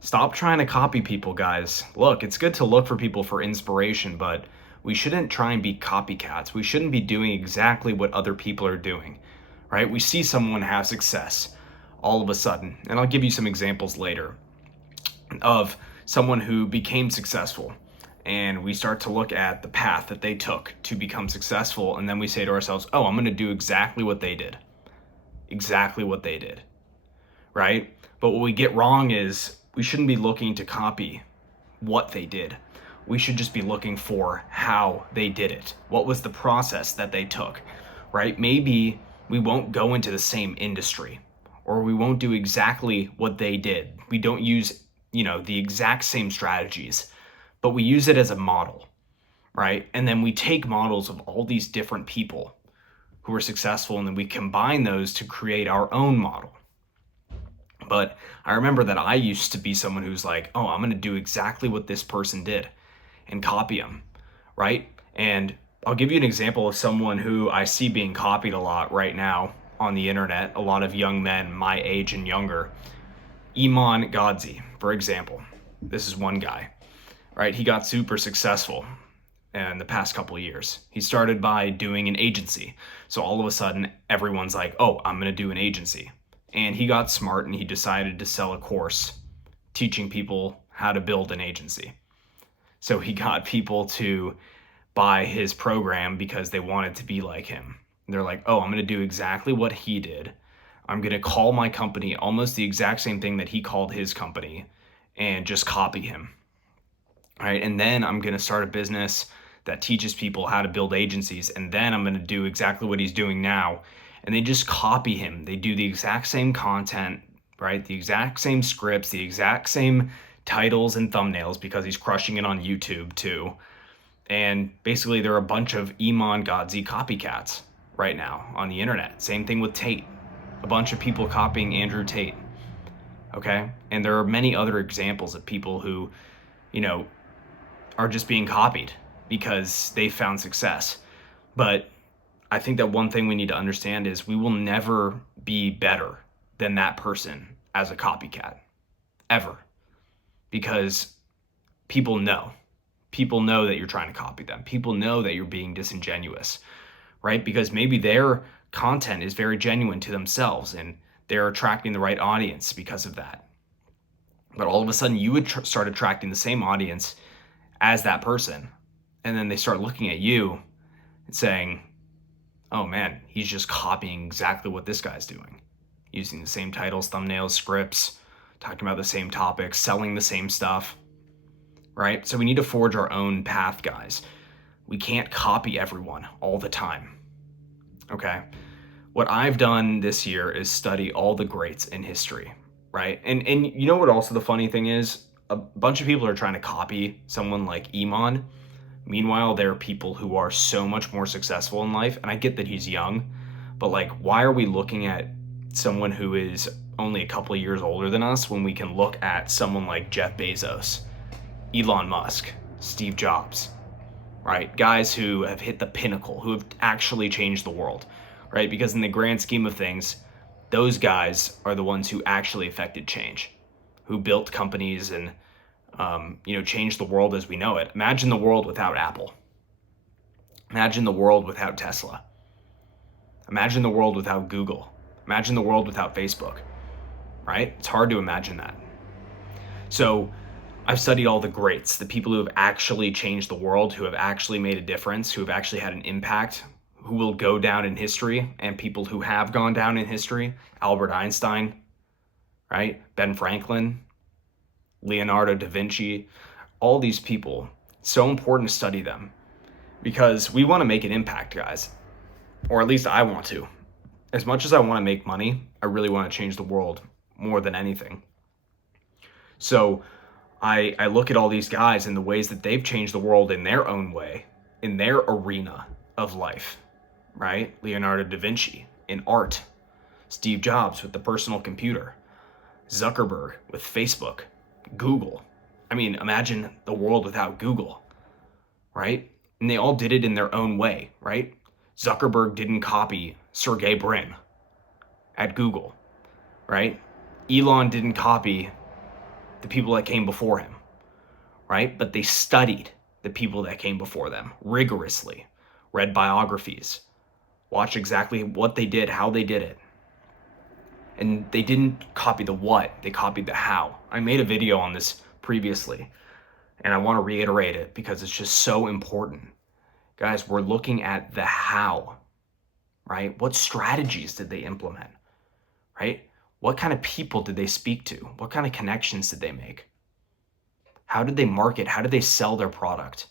Stop trying to copy people, guys. Look, it's good to look for people for inspiration, but we shouldn't try and be copycats. We shouldn't be doing exactly what other people are doing, right? We see someone have success all of a sudden, and I'll give you some examples later of someone who became successful. And we start to look at the path that they took to become successful, and then we say to ourselves, oh, I'm going to do exactly what they did. Exactly what they did, right? But what we get wrong is we shouldn't be looking to copy what they did. We should just be looking for how they did it. What was the process that they took, right? Maybe we won't go into the same industry, or we won't do exactly what they did. We don't use, the exact same strategies, but we use it as a model, right? And then we take models of all these different people who are successful, and then we combine those to create our own model. But I remember that I used to be someone who's like, oh, I'm going to do exactly what this person did and copy them, right? And I'll give you an example of someone who I see being copied a lot right now on the internet, a lot of young men my age and younger. Iman Godzi, for example. This is one guy, right? He got super successful in the past couple of years. He started by doing an agency. So all of a sudden, everyone's like, oh, I'm going to do an agency. And he got smart and he decided to sell a course teaching people how to build an agency. So he got people to buy his program because they wanted to be like him. They're like, oh, I'm going to do exactly what he did. I'm going to call my company almost the exact same thing that he called his company and just copy him. Right? And then I'm going to start a business that teaches people how to build agencies. And then I'm going to do exactly what he's doing now. And they just copy him. They do the exact same content, right? The exact same scripts, the exact same titles and thumbnails, because he's crushing it on YouTube too. And basically there are a bunch of Iman Godzi copycats right now on the internet. Same thing with Tate. A bunch of people copying Andrew Tate. Okay? And there are many other examples of people who, are just being copied because they found success. But I think that one thing we need to understand is we will never be better than that person as a copycat, ever. Because people know. People know that you're trying to copy them. People know that you're being disingenuous, right? Because maybe their content is very genuine to themselves and they're attracting the right audience because of that. But all of a sudden you would start attracting the same audience as that person. And then they start looking at you and saying, oh man, he's just copying exactly what this guy's doing. Using the same titles, thumbnails, scripts, talking about the same topics, selling the same stuff, right? So we need to forge our own path, guys. We can't copy everyone all the time, okay? What I've done this year is study all the greats in history, right? And you know what also the funny thing is? A bunch of people are trying to copy someone like Iman. Meanwhile, there are people who are so much more successful in life, and I get that he's young, but like, why are we looking at someone who is only a couple of years older than us when we can look at someone like Jeff Bezos, Elon Musk, Steve Jobs, right? Guys who have hit the pinnacle, who have actually changed the world, right? Because in the grand scheme of things, those guys are the ones who actually affected change, who built companies and changed the world as we know it. Imagine the world without Apple. Imagine the world without Tesla. Imagine the world without Google. Imagine the world without Facebook, right? It's hard to imagine that. So I've studied all the greats, the people who have actually changed the world, who have actually made a difference, who have actually had an impact, who will go down in history, and people who have gone down in history. Albert Einstein, right? Ben Franklin, Leonardo da Vinci, all these people. It's so important to study them because we want to make an impact, guys. Or at least I want to. As much as I want to make money, I really want to change the world more than anything. So I look at all these guys and the ways that they've changed the world in their own way, in their arena of life, right? Leonardo da Vinci in art, Steve Jobs with the personal computer, Zuckerberg with Facebook, Google. I mean, imagine the world without Google, right? And they all did it in their own way, right? Zuckerberg didn't copy Sergey Brin at Google, right? Elon didn't copy the people that came before him, right? But they studied the people that came before them rigorously, read biographies, watched exactly what they did, how they did it. And they didn't copy the what, they copied the how. I made a video on this previously, and I want to reiterate it because it's just so important. Guys, we're looking at the how, right? What strategies did they implement, right? What kind of people did they speak to? What kind of connections did they make? How did they market? How did they sell their product?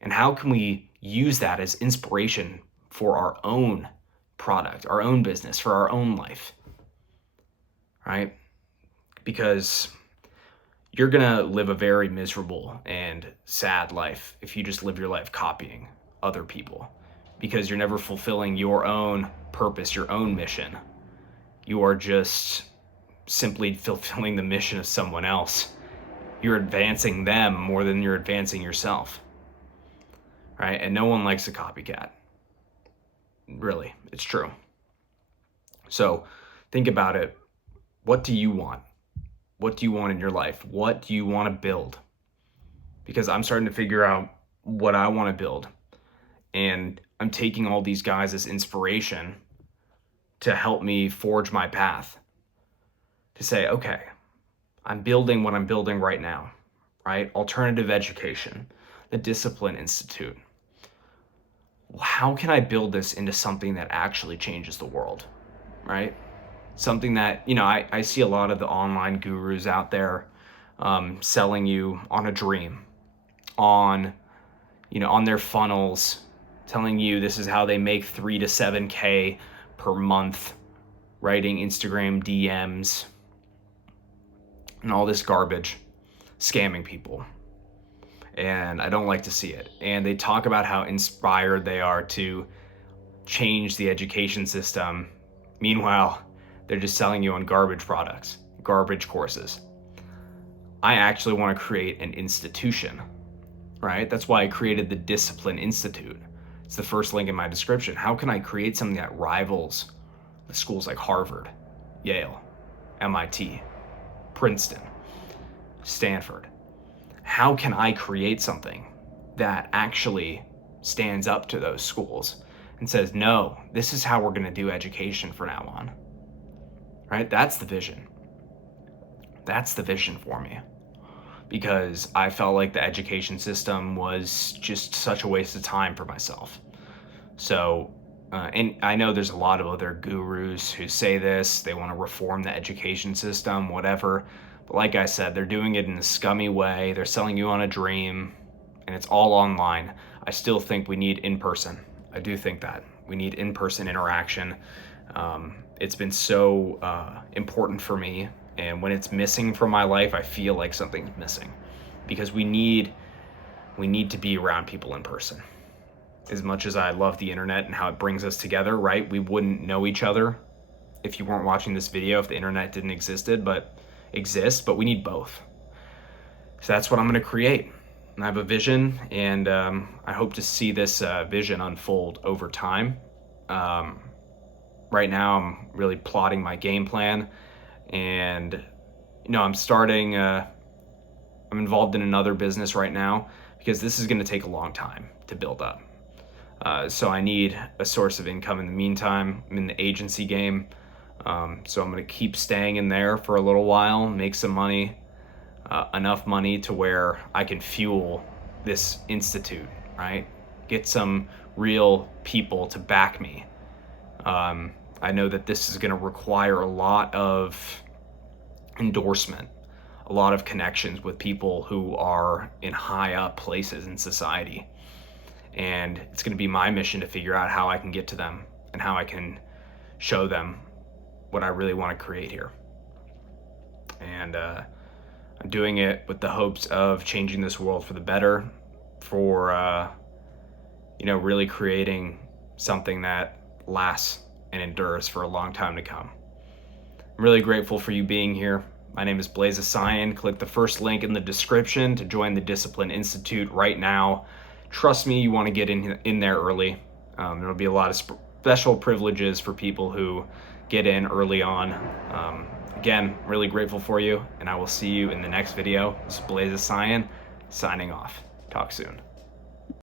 And how can we use that as inspiration for our own product, our own business, for our own life, right? Because you're gonna live a very miserable and sad life if you just live your life copying other people, because you're never fulfilling your own purpose, your own mission. You are just simply fulfilling the mission of someone else. You're advancing them more than you're advancing yourself, right? And no one likes a copycat. Really, it's true. So think about it. What do you want? What do you want in your life? What do you want to build? Because I'm starting to figure out what I want to build. And I'm taking all these guys as inspiration to help me forge my path. To say, okay, I'm building what I'm building right now, right? Alternative education, the Discipline Institute. How can I build this into something that actually changes the world, right? Something that, I see a lot of the online gurus out there selling you on a dream, on their funnels, telling you this is how they make 3 to 7K per month, writing Instagram DMs, and all this garbage, scamming people. And I don't like to see it. And they talk about how inspired they are to change the education system. Meanwhile, they're just selling you on garbage products, garbage courses. I actually want to create an institution, right? That's why I created the Discipline Institute. It's the first link in my description. How can I create something that rivals the schools like Harvard, Yale, MIT, Princeton, Stanford? How can I create something that actually stands up to those schools and says, no, this is how we're going to do education from now on, right? That's the vision. That's the vision for me, because I felt like the education system was just such a waste of time for myself. So, and I know there's a lot of other gurus who say this, they want to reform the education system, whatever. But like I said, they're doing it in a scummy way. They're selling you on a dream, and it's all online. I still think we need in-person. I do think that we need in-person interaction. It's been so important for me, and when it's missing from my life, I feel like something's missing, because we need to be around people in person. As much as I love the internet and how it brings us together, right? We wouldn't know each other if you weren't watching this video, if the internet didn't exist, but we need both. So that's what I'm going to create. And I have a vision, and I hope to see this vision unfold over time. Right now, I'm really plotting my game plan, and I'm involved in another business right now, because this is going to take a long time to build up. So I need a source of income in the meantime. I'm in the agency game. So I'm going to keep staying in there for a little while, make some money, enough money to where I can fuel this institute, right? Get some real people to back me. I know that this is going to require a lot of endorsement, a lot of connections with people who are in high up places in society. And it's going to be my mission to figure out how I can get to them and how I can show them what I really want to create here. And I'm doing it with the hopes of changing this world for the better, for really creating something that lasts and endures for a long time to come. I'm really grateful for you being here. My name is Blaze Asayan. Click the first link in the description to join the Discipline Institute right now. Trust me, you want to get in there early. There'll be a lot of special privileges for people who get in early on. Again, really grateful for you, and I will see you in the next video. This is Blaze of Cyan, signing off. Talk soon.